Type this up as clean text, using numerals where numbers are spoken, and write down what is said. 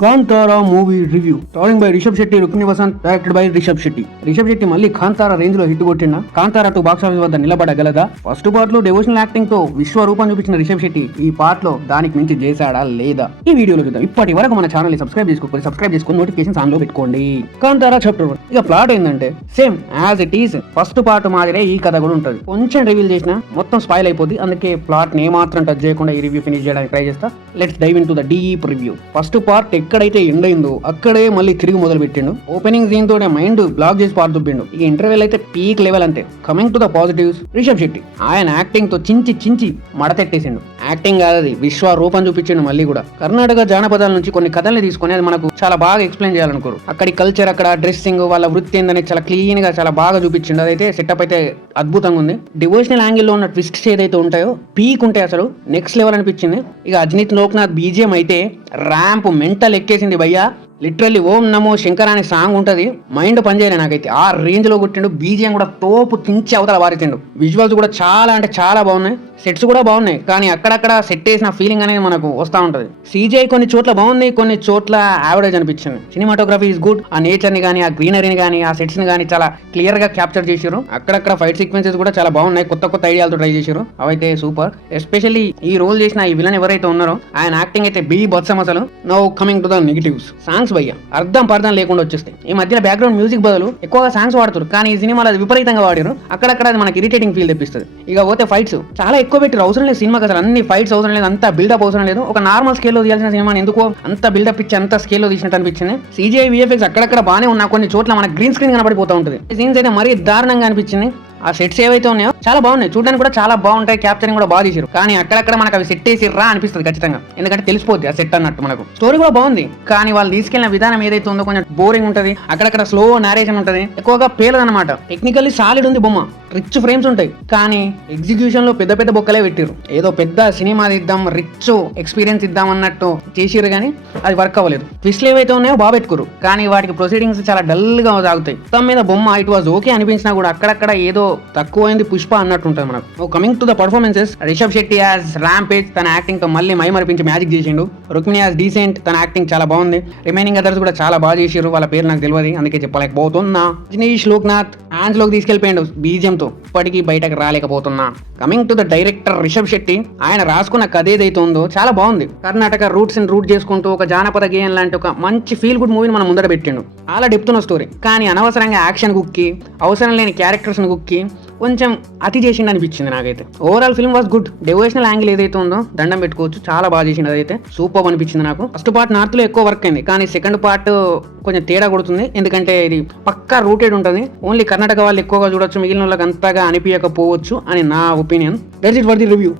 Kantara movie review starring by Rishab Shetty, Rukmini Vasanth, directed by Rishab Shetty. Rishab Shetty మళ్ళీ Kantara range లో hit కొట్టిన కాంతారా 2 బాక్స్ ఆఫీస్ వద్ద నిలబడగలదా? ఫస్ట్ పార్ట్ లో డెవోషనల్ యాక్టింగ్ తో విశ్వరూపం చూపించిన రిషబ్ శెట్టి ఈ పార్ట్ లో దానికి మించి చేశాడా లేదా ఈ వీడియోలో చూద్దాం. ఇప్పటి వరకు మన ఛానల్ ని సబ్స్క్రైబ్ చేసుకొని నోటిఫికేషన్స్ ఆన్ లో పెట్టుకోండి. కాంతారా చాప్టర్ 1. ఇక ప్లాట్ ఏంటంటే same as it is first part మాదిరే ఈ కథ కూడా ఉంటుంది. కొంచెం రివీల్ చేసినా మొత్తం స్పాయిల్ అయిపోద్ది. అందుకే ప్లాట్ ని ఏమాత్రం టచ్ చేయకుండా ఈ రివ్యూ ఫినిష్ చేయడానికి ట్రై చేస్తా. Let's dive into the deep review. First part ఎక్కడైతే ఎండ్ అయిందో అక్కడే మళ్ళీ తిరిగి మొదలు పెట్టిండు. ఓపెనింగ్ సీన్ తోనే మైండ్ బ్లాక్ చేసి పారుతుప్పిండు. ఈ ఇంటర్వెల్ అయితే పీక్ లెవెల్ అంతే. Coming to the positives, Rishab Shetty ఆయన యాక్టింగ్ తో చించి మడతెట్టేసిండు. యాక్టింగ్ కాదు, విశ్వరూపం చూపించిండు. మళ్ళీ కూడా కర్ణాటక జానపదాల నుంచి కొన్ని కథల్ని తీసుకొని అది మనకు చాలా బాగా ఎక్స్ప్లెయిన్ చేయాలనుకోరు. అక్కడి కల్చర్, అక్కడ డ్రెస్సింగ్, వాళ్ళ వృత్తి ఏందని చాలా క్లీన్ గా చాలా బాగా చూపించిండు. అదైతే సెటప్ అయితే అద్భుతంగా ఉంది. డివోషనల్ యాంగిల్ లో ఉన్న ట్విస్ట్స్ ఏదైతే ఉంటాయో పీక్ ఉంటాయి, అసలు నెక్స్ట్ లెవెల్ అనిపించింది. ఇక అజ్నీత్ లోక్నాథ్ బీజిఎం అయితే ర్యాంప్ మెంటల్ ఎక్కేసింది భయ్యా. లిటరల్లీ ఓం నమో శంకర్ అనే సాంగ్ ఉంటది, మైండ్ పనిచేయలే నాకైతే. ఆ రేంజ్ లో కొట్టిండు. బీజిఎం కూడా తోపు తించి అవతల వారితిండు. విజువల్స్ కూడా చాలా అంటే చాలా బాగున్నాయి. సెట్స్ కూడా బాగున్నాయి, కానీ అక్కడక్కడ సెట్ చేసిన ఫీలింగ్ అనేది మనకు వస్తూ ఉంటది. సీజీఐ కొన్ని చోట్ల బాగుంది, కొన్ని చోట్ల యావరేజ్ అనిపించింది. Cinematography is good. ఆ నేచర్ ని కానీ, ఆ గ్రీనరీని కానీ, ఆ సెట్స్ ని కానీ చాలా క్లియర్ గా క్యాప్చర్ చేశారు. అక్కడక్కడ ఫైట్ సీక్వెన్సెస్ కూడా చాలా బాగున్నాయి. కొత్త ఐడియాలతో ట్రై చేశారు. అవైతే సూపర్. ఎస్పెషల్లీ ఈ రోల్ చేసిన ఈ విలన్ ఎవరైతే ఉన్నారో ఆయన యాక్టింగ్ అయితే బీ బొత్సం అసలు. Now coming to the negatives. Songs భయ్య అర్థం పర్థం లేకుండా వచ్చేస్తాయి. ఈ మధ్యలో బ్యాక్గ్రౌండ్ మ్యూజిక్ బదులు ఎక్కువగా సాంగ్స్ వాడుతారు, కానీ ఈ సినిమాలో అది విపరీతంగా వాడారు. అక్కడక్కడ అది మనకి ఇరిటేటింగ్ ఫీల్ తెప్పిస్తుంది. ఇక పోతే ఫైట్స్ చాలా ఎక్కువ పెట్టారు. అవసరం లేదు సినిమాకి, అసలు అన్ని ఫైట్స్ అవసరం లేదు, అంత బిల్డప్ అవసరం లేదు. ఒక నార్మల్ స్కేల్లో తీయాల్సిన సినిమాని ఎందుకో అంత బిల్డప్ ఇచ్చి అంత స్కేల్లో తీసినట్టు అనిపించింది. సీజీఐ విఎఫ్ఎక్స్ అక్కడక్కడ బాగానే ఉన్నా, కొన్ని చోట్ల మనకి గ్రీన్ స్క్రీన్ కనబడిపోతూ ఉంటుంది. ఈ సీన్స్ అయితే మరీ దారుణంగా అనిపించింది. ఆ సెట్స్ ఏవైతే ఉన్నాయో చాలా బాగున్నాయి, చూడడానికి కూడా చాలా బాగుంటాయి. క్యాప్చరింగ్ కూడా బాగా చేశారు, కానీ అక్కడక్కడ మనకు అవి సెట్ చేసి రా అనిపిస్తుంది ఖచ్చితంగా. ఎందుకంటే తెలిసిపోద్ది ఆ సెట్ అన్నట్టు మనకు. స్టోరీ కూడా బాగుంది, కానీ వాళ్ళు తీసుకెళ్లిన విధానం ఏదైతే ఉందో కొంచెం బోరింగ్ ఉంటుంది. అక్కడక్కడ స్లో నేరేషన్ ఉంటుంది, ఎక్కువగా పేలదన్నమాట. టెక్నికల్లీ సాలిడ్ ఉంది బొమ్మ, రిచ్ ఫ్రేమ్స్ ఉంటాయి, కానీ ఎగ్జిక్యూషన్ లో పెద్ద బొక్కలే పెట్టారు. ఏదో పెద్ద సినిమా ఇద్దాం, రిచ్ ఎక్స్పీరియన్స్ ఇద్దాం అన్నట్టు చేసిరు, కానీ అది వర్క్ అవ్వలేదు. ట్విస్ట్లు ఏవైతే ఉన్నాయో బాగా పెట్టుకోరు, కానీ వాటికి ప్రొసీడింగ్స్ చాలా డల్ గా సాగుతాయి. మొత్తం మీద బొమ్మ ఇట్ వాజ్ ఓకే అనిపించినా కూడా అక్కడక్కడ ఏదో తక్కువైంది పుష్ప అన్నట్టు ఉంటుంది మనకు. Coming to the performances, Rishab Shetty as rampage తన యాక్టింగ్ తో మళ్ళీ మైమరిపించి మ్యాజిక్ చేసిండు. రుక్మిణి యాజ్ డీసెంట్, తన యాక్టింగ్ చాలా బాగుంది. రిమైనింగ్ అదర్స్ కూడా చాలా బాగా చేసారు. వాళ్ళ పేరు నాకు తెలియదు, అందుకే చెప్పలేకపోతున్నా. జినీష్ లోక్నాథ్ హ్యాండ్స్ లోకి తీసుకెళ్లిపోయాడు బీజిఎం తో, ఇప్పటికీ బయటకు రాలేకపోతున్నా. Coming to the director Rishab Shetty, ఆయన రాసుకున్న కథ ఏదైతే ఉందో చాలా బాగుంది. కర్ణాటక రూట్స్ ని రూట్ చేసుకుంటూ ఒక జానపద గేయం లాంటి ఒక మంచి ఫీల్ గుడ్ మూవీని మనం ముందర పెట్టిండు. చాలా డెప్త్ ఉన్న స్టోరీ, కానీ అనవసరంగా యాక్షన్ గుక్కి, అవసరం లేని క్యారెక్టర్స్ ని గుక్కి కొంచెం అతి చేసిండు అనిపించింది నాకైతే. Overall film was good. Devotional angle ఏదైతే ఉందో దండం పెట్టుకోవచ్చు, చాలా బాగా చేసింది. అదైతే సూపర్ అనిపించింది నాకు. ఫస్ట్ పార్ట్ నార్త్ లో ఎక్కువ వర్క్ అయింది, కానీ సెకండ్ పార్ట్ కొంచెం తేడా కొడుతుంది. ఎందుకంటే ఇది పక్కా రూటెడ్ ఉంటుంది. ఓన్లీ కర్ణాటక వాళ్ళు ఎక్కువగా చూడొచ్చు, మిగిలిన వాళ్ళకి అంతగా అనిపించకపోవచ్చు అని నా opinion. That's it for the review.